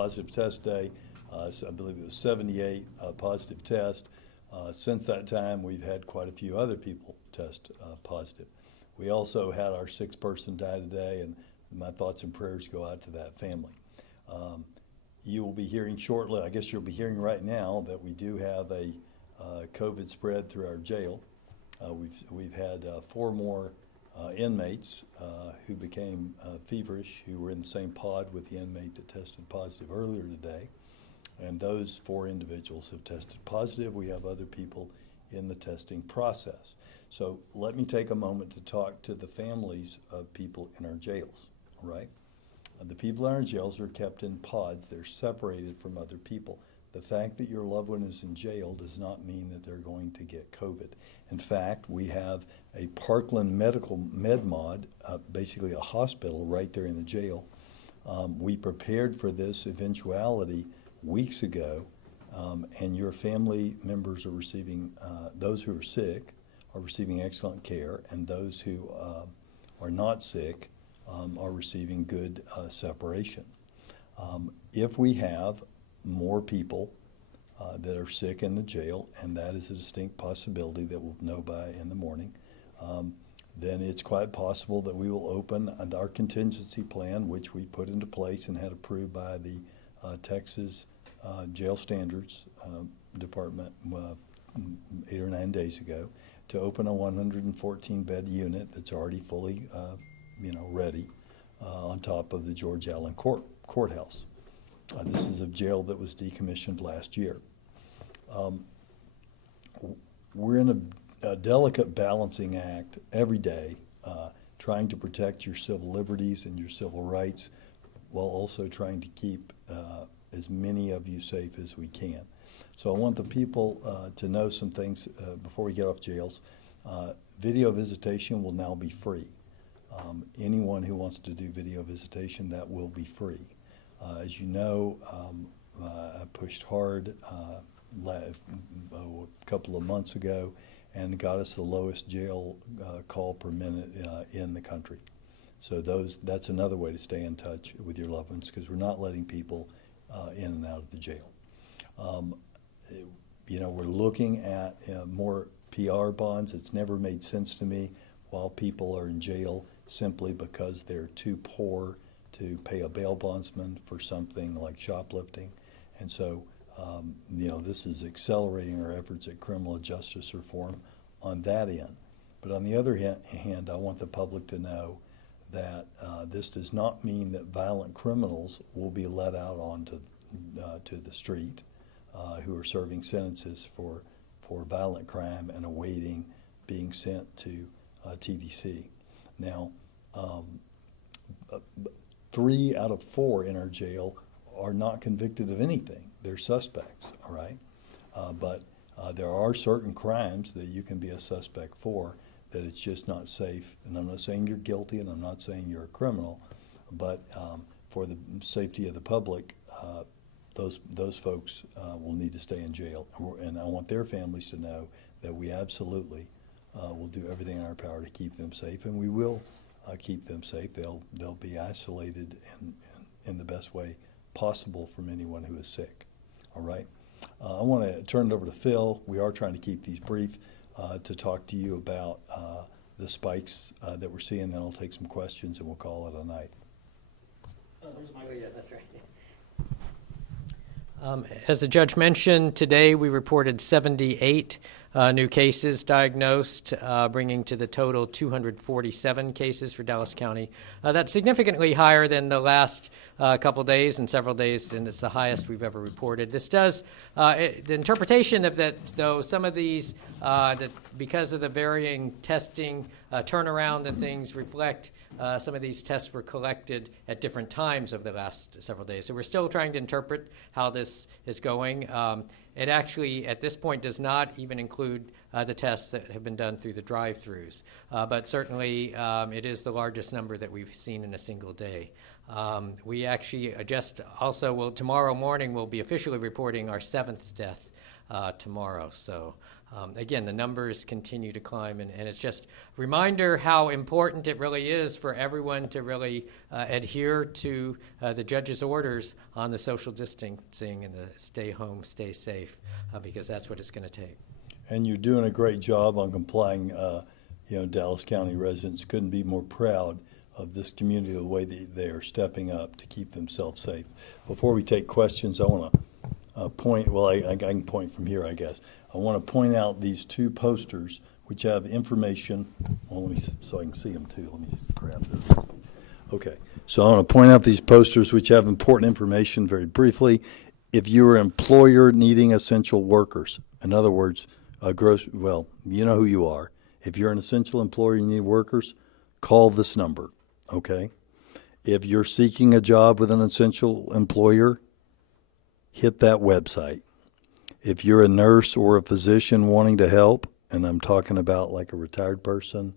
positive test day. So I believe it was 78 positive tests. Since that time, we've had quite a few other people test positive. We also had our 6th person die today, and my thoughts and prayers go out to that family. You will be hearing shortly, I guess you'll be hearing right now, that we do have a COVID spread through our jail. We've had 4 more inmates who became feverish, who were in the same pod with the inmate that tested positive earlier today. And those 4 individuals have tested positive. We have other people in the testing process. So let me take a moment to talk to the families of people in our jails, all right? The people in our jails are kept in pods. They're separated from other people. The fact that your loved one is in jail does not mean that they're going to get COVID. In fact, we have a Parkland med mod, basically a hospital right there in the jail. We prepared for this eventuality weeks ago, and your family members are receiving, those who are sick are receiving excellent care, and those who are not sick are receiving good separation. If we have more people that are sick in the jail, and that is a distinct possibility that we'll know by in the morning, then it's quite possible that we will open our contingency plan, which we put into place and had approved by the Texas Jail Standards Department 8 or 9 days ago, to open a 114-bed unit that's already fully ready on top of the George Allen Courthouse. This is a jail that was decommissioned last year. We're in a delicate balancing act every day, trying to protect your civil liberties and your civil rights, while also trying to keep as many of you safe as we can. So I want the people to know some things before we get off jails. Video visitation will now be free. Anyone who wants to do video visitation, that will be free. As you know, I pushed hard a couple of months ago and got us the lowest jail call per minute in the country. So that's another way to stay in touch with your loved ones, because we're not letting people in and out of the jail. We're looking at more PR bonds. It's never made sense to me while people are in jail simply because they're too poor to pay a bail bondsman for something like shoplifting. And so, this is accelerating our efforts at criminal justice reform on that end. But on the other hand, I want the public to know that this does not mean that violent criminals will be let out onto to the street who are serving sentences for violent crime and awaiting being sent to TDC. Now, 3 out of 4 in our jail are not convicted of anything. They're suspects, all right? But there are certain crimes that you can be a suspect for that it's just not safe. And I'm not saying you're guilty, and I'm not saying you're a criminal, but for the safety of the public, those folks will need to stay in jail. And I want their families to know that we absolutely will do everything in our power to keep them safe, and we will keep them safe. They'll be isolated in the best way possible from anyone who is sick. All right. I want to turn it over to Phil. We are trying to keep these brief to talk to you about the spikes that we're seeing. Then I'll take some questions and we'll call it a night. Oh, there's my yeah, that's right. As the judge mentioned, today we reported 78 new cases diagnosed, bringing to the total 247 cases for Dallas County. That's significantly higher than the last couple days and several days, and it's the highest we've ever reported. This does, the interpretation of that, though, some of these, that because of the varying testing turnaround and things reflect some of these tests were collected at different times of the last several days. So we're still trying to interpret how this is going. It actually, at this point, does not even include the tests that have been done through the drive-thrus. But certainly, it is the largest number that we've seen in a single day. We actually just also tomorrow morning, we'll be officially reporting our 7th death tomorrow. So Again, the numbers continue to climb, and it's just a reminder how important it really is for everyone to really adhere to the judge's orders on the social distancing and the stay home, stay safe, because that's what it's going to take. And you're doing a great job on complying. Dallas County residents couldn't be more proud of this community, the way that they are stepping up to keep themselves safe. Before we take questions, I want to point, well, I can point from here, I guess. I want to point out these two posters which have information. Well, let me, so I can see them too. Let me just grab those. Okay, so I want to point out these posters which have important information very briefly. If you're an employer needing essential workers, in other words, well, you know who you are. If you're an essential employer and you need workers, call this number, okay? If you're seeking a job with an essential employer, hit that website. If you're a nurse or a physician wanting to help, and I'm talking about like a retired person,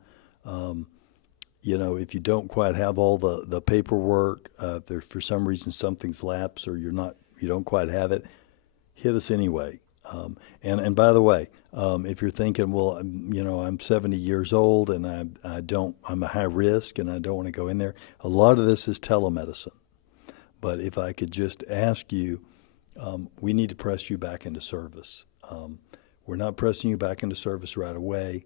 if you don't quite have all the paperwork, if there, for some reason something's lapsed or you don't quite have it, hit us anyway. And by the way, if you're thinking, well, I'm 70 years old and I'm a high risk and I don't want to go in there, a lot of this is telemedicine. But if I could just ask you, we need to press you back into service. We're not pressing you back into service right away.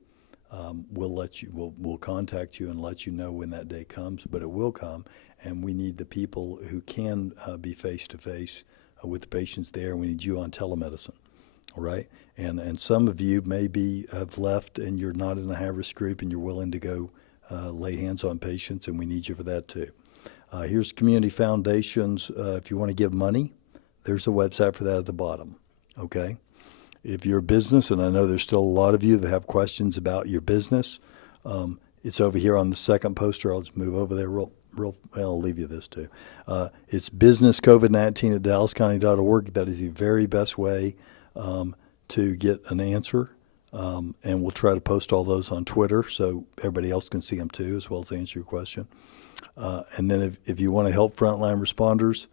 We'll contact you and let you know when that day comes, but it will come, and we need the people who can be face to face with the patients there. We need you on telemedicine. All right, and some of you maybe have left and you're not in a high-risk group and you're willing to go lay hands on patients, and we need you for that too. Here's community foundations. If you want to give money, there's a website for that at the bottom, okay? If you're a business, and I know there's still a lot of you that have questions about your business, it's over here on the second poster. I'll just move over there real well, I'll leave you this too. It's business COVID-19 at dallascounty.org. That is the very best way to get an answer, and we'll try to post all those on Twitter so everybody else can see them too, as well as answer your question. And then if you want to help frontline responders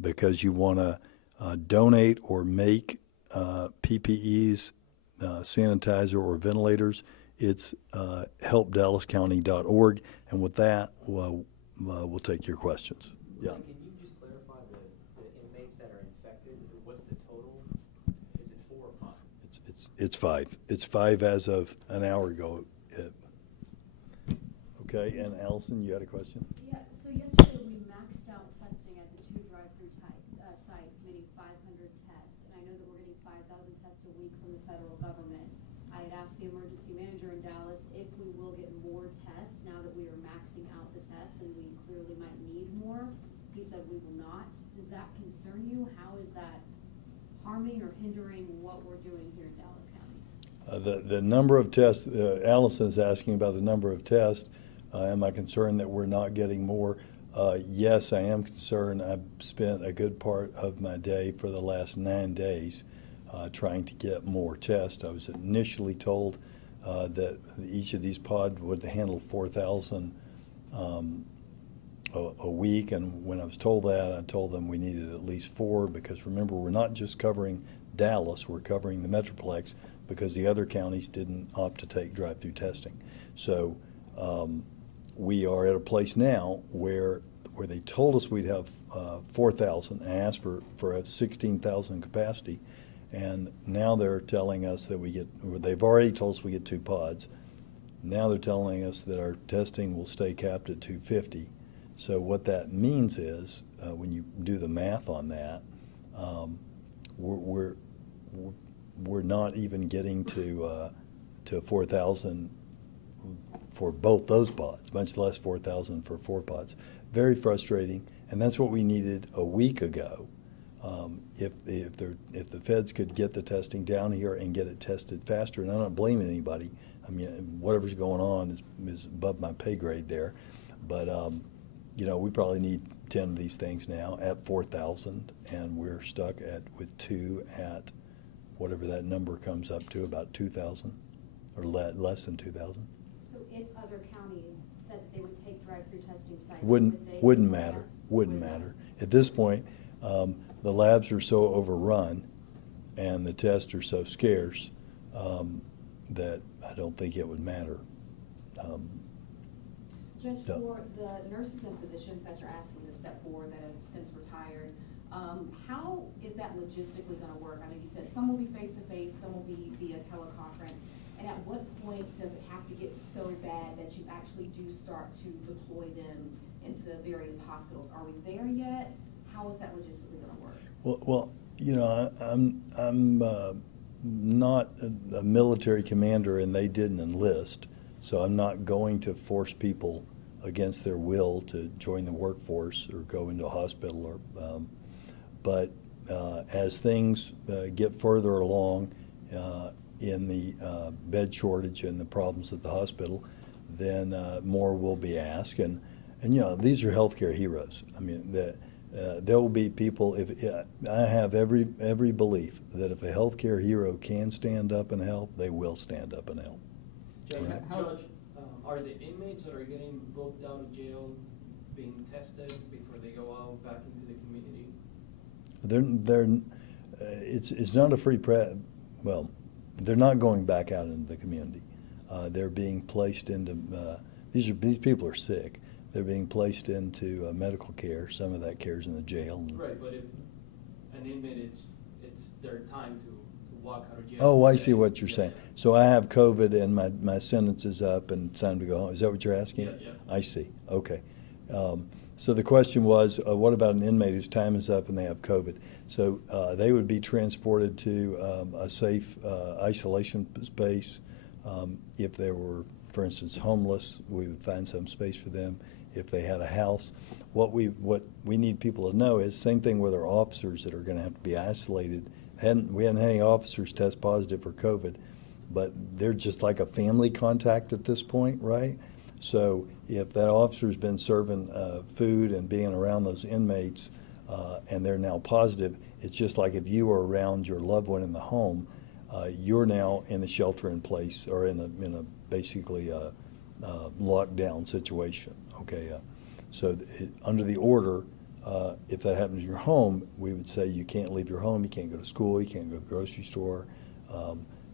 because you want to donate or make PPEs, sanitizer, or ventilators, it's helpdallascounty.org. And with that, we'll take your questions. Yeah. Can you just clarify the inmates that are infected? What's the total? Is it 4 or 5? It's 5. It's 5 as of an hour ago. Okay, and Allison, you had a question? Yeah, so yesterday we maxed out testing at the 2 drive-through sites, meaning 500 tests. And I know that we're getting 5,000 tests a week from the federal government. I had asked the emergency manager in Dallas if we will get more tests now that we are maxing out the tests and we clearly might need more. He said we will not. Does that concern you? How is that harming or hindering what we're doing here in Dallas County? The number of tests, Allison is asking about the number of tests. Am I concerned that we're not getting more? Yes, I am concerned. I've spent a good part of my day for the last 9 days trying to get more tests. I was initially told that each of these pods would handle 4,000 a week, and when I was told that, I told them we needed at least 4, because remember, we're not just covering Dallas, we're covering the Metroplex, because the other counties didn't opt to take drive-through testing. So we are at a place now where they told us we'd have 4,000. I asked for a 16,000 capacity, and now they're telling us that they've already told us we get 2 pods. Now they're telling us that our testing will stay capped at 250. So what that means is, when you do the math on that, we're not even getting to 4,000 for both those pods, much less 4,000 for 4 pods. Very frustrating, and that's what we needed a week ago. If the feds could get the testing down here and get it tested faster, and I'm not blaming anybody. I mean, whatever's going on is above my pay grade there, but we probably need 10 of these things now at 4,000, and we're stuck with 2 at whatever that number comes up to, about 2,000 or less than 2,000. So if other counties said that they would take drive-through testing sites, Wouldn't matter. At this point, the labs are so overrun and the tests are so scarce, that I don't think it would matter. Judge, Yeah. for the nurses and physicians that you're asking to step forward that have since retired, how is that logistically going to work? I know you said some will be face-to-face, some will be via teleconference. And at what point does it have to get so bad that you actually do start to deploy them into various hospitals? Are we there yet? How is that logistically going to work? Well, I'm not a military commander, and they didn't enlist, so I'm not going to force people against their will to join the workforce or go into a hospital. But as things get further along in the bed shortage and the problems at the hospital, then more will be asked. And these are healthcare heroes. I mean, there will be people. If I have every belief that if a healthcare hero can stand up and help, they will stand up and help. Judge, Right. Judge, are the inmates that are getting booked out of jail being tested before they go out back into the community? It's not a free well, they're not going back out into the community. They're being placed into these people are sick. They're being placed into medical care. Some of that care is in the jail. Right, but if an inmate, it's their time to walk out of jail. Oh, I and see say, what you're yeah, saying. So I have COVID and my sentence is up and it's time to go home. Is that what you're asking? Yeah. I see. Okay. So the question was, what about an inmate whose time is up and they have COVID? So they would be transported to a safe isolation space. If they were, for instance, homeless, we would find some space for them. If they had a house, what we need people to know is same thing with our officers that are going to have to be isolated. We hadn't had any officers test positive for COVID, but they're just like a family contact at this point, right? So if that officer's been serving food and being around those inmates and they're now positive, it's just like if you were around your loved one in the home, you're now in a shelter-in-place or in a basically lockdown situation. Okay, so under the order, if that happens in your home, we would say you can't leave your home, you can't go to school, you can't go to the grocery store.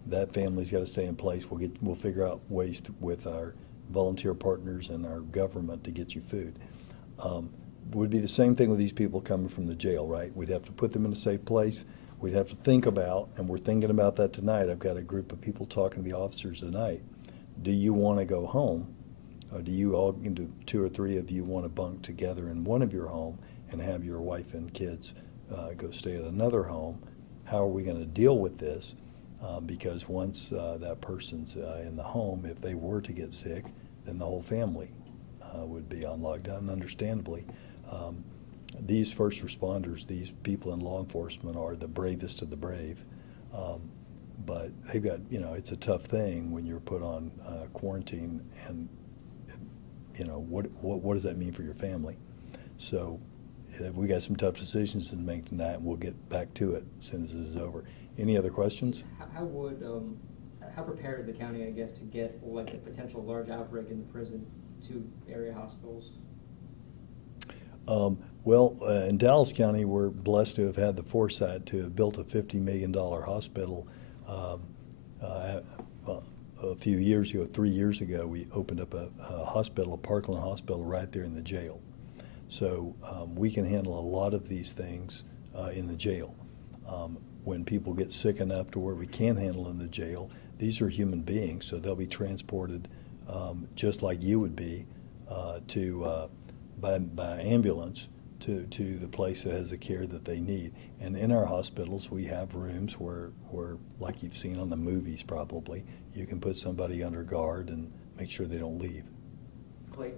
That family's got to stay in place. We'll figure out ways with our volunteer partners and our government to get you food. Would be the same thing with these people coming from the jail, right? We'd have to put them in a safe place. We'd have to think about, and we're thinking about that tonight. I've got a group of people talking to the officers tonight. Do you want to go home? Or do you all, 2 or 3 of you, want to bunk together in one of your home and have your wife and kids go stay at another home? How are we going to deal with this? Because once that person's in the home, if they were to get sick, then the whole family would be on lockdown. And understandably, these first responders, these people in law enforcement, are the bravest of the brave. But they've got, it's a tough thing when you're put on quarantine, and what does that mean for your family? So we got some tough decisions to make tonight, and we'll get back to it as soon as this is over. Any other questions? How prepared is the county, I guess, to get like a potential large outbreak in the prison to area hospitals? Well, in Dallas County, we're blessed to have had the foresight to have built a $50 million hospital. A few years ago, 3 years ago, we opened up a hospital, a Parkland Hospital, right there in the jail. So we can handle a lot of these things in the jail. When people get sick enough to where we can't handle in the jail, these are human beings, so they'll be transported just like you would be by ambulance to the place that has the care that they need. And in our hospitals, we have rooms where, like you've seen on the movies probably, you can put somebody under guard and make sure they don't leave. Clay,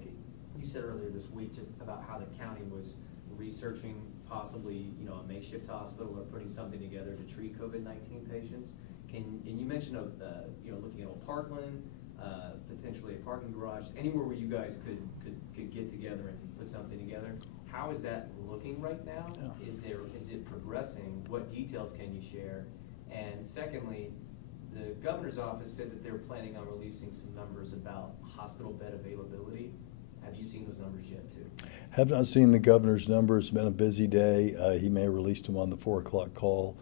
you said earlier this week just about how the county was researching possibly, a makeshift hospital or putting something together to treat COVID-19 patients. And you mentioned looking at old Parkland, potentially a parking garage, anywhere where you guys could get together and put something together. How is that looking right now? Yeah. Is it progressing? What details can you share? And secondly, the governor's office said that they're planning on releasing some numbers about hospital bed availability. Have you seen those numbers yet too? Have not seen the governor's numbers. It's been a busy day. He may have released them on the 4 o'clock call.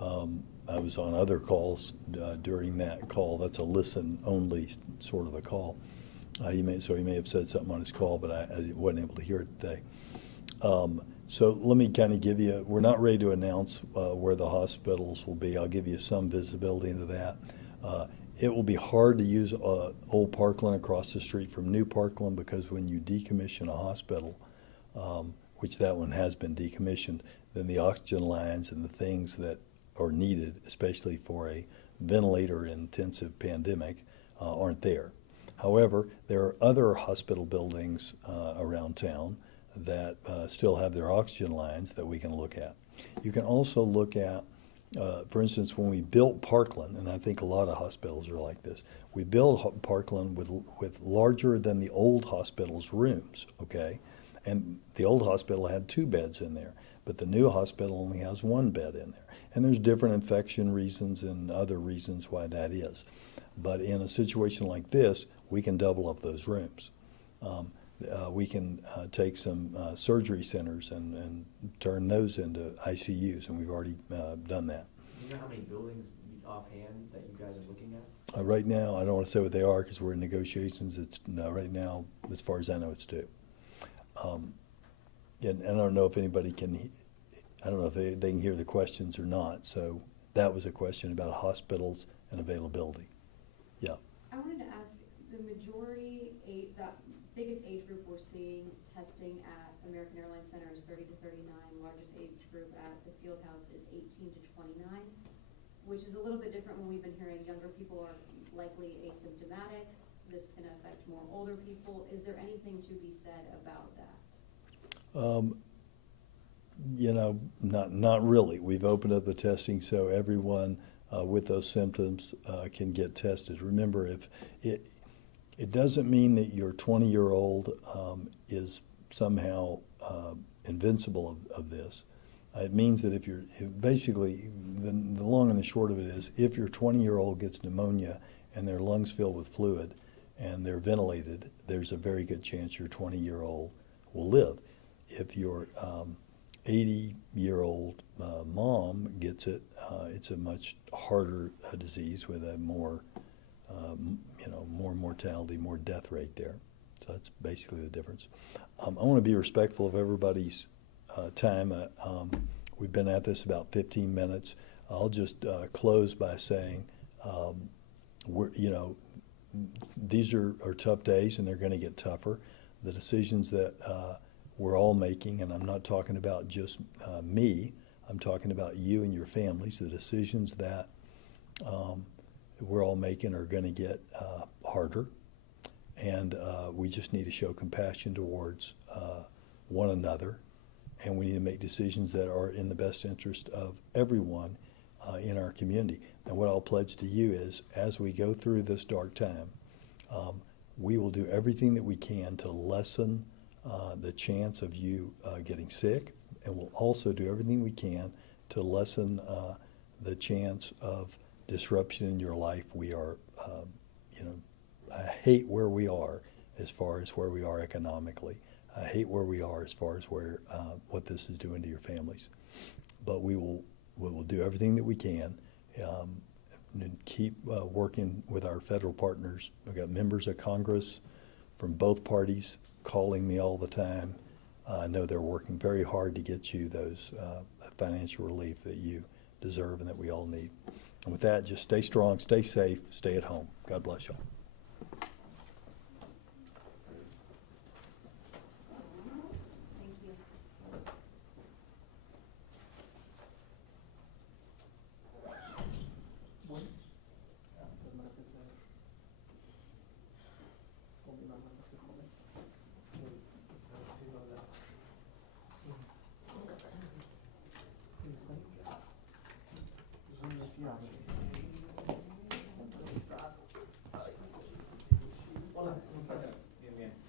I was on other calls during that call. That's a listen-only sort of a call. He may have said something on his call, but I wasn't able to hear it today. So let me kind of give you, we're not ready to announce where the hospitals will be. I'll give you some visibility into that. It will be hard to use old Parkland across the street from new Parkland, because when you decommission a hospital, which that one has been decommissioned, then the oxygen lines and the things that are needed, especially for a ventilator-intensive pandemic, aren't there. However, there are other hospital buildings around town that still have their oxygen lines that we can look at. You can also look at, for instance, when we built Parkland, and I think a lot of hospitals are like this, we built Parkland with larger than the old hospital's rooms, okay? And the old hospital had 2 beds in there, but the new hospital only has 1 bed in there. And there's different infection reasons and other reasons why that is. But in a situation like this, we can double up those rooms. We can take some surgery centers and turn those into ICUs, and we've already done that. Do you know how many buildings offhand that you guys are looking at? Right now, I don't want to say what they are because we're in negotiations. Right now, as far as I know, it's 2. And I don't know if anybody can, I don't know if they can hear the questions or not. So that was a question about hospitals and availability. Yeah. I wanted to ask, the biggest age group we're seeing testing at American Airlines Center is 30 to 39. Largest age group at the field house is 18 to 29, which is a little bit different when we've been hearing younger people are likely asymptomatic. This is going to affect more older people. Is there anything to be said about that? You know, not really. We've opened up the testing so everyone with those symptoms can get tested. Remember, if it doesn't mean that your 20-year-old is somehow invincible of this. It means that if you're basically, the long and the short of it is, if your 20-year-old gets pneumonia and their lungs fill with fluid and they're ventilated, there's a very good chance your 20-year-old will live. If your 80-year-old mom gets it, it's a much harder disease with a more more mortality, more death rate there. So that's basically the difference. I want to be respectful of everybody's time. We've been at this about 15 minutes. I'll just close by saying, these are tough days, and they're going to get tougher. The decisions that we're all making, and I'm not talking about just me, I'm talking about you and your families, the decisions that we're all making are going to get harder, and we just need to show compassion towards one another, and we need to make decisions that are in the best interest of everyone in our community. And what I'll pledge to you is, as we go through this dark time, we will do everything that we can to lessen the chance of you getting sick, and we'll also do everything we can to lessen the chance of disruption in your life. We are, I hate where we are as far as where we are economically. I hate where we are as far as where what this is doing to your families. But we will do everything that we can and keep working with our federal partners. We've got members of Congress from both parties calling me all the time. I know they're working very hard to get you those financial relief that you deserve and that we all need. And with that, just stay strong, stay safe, stay at home. God bless y'all.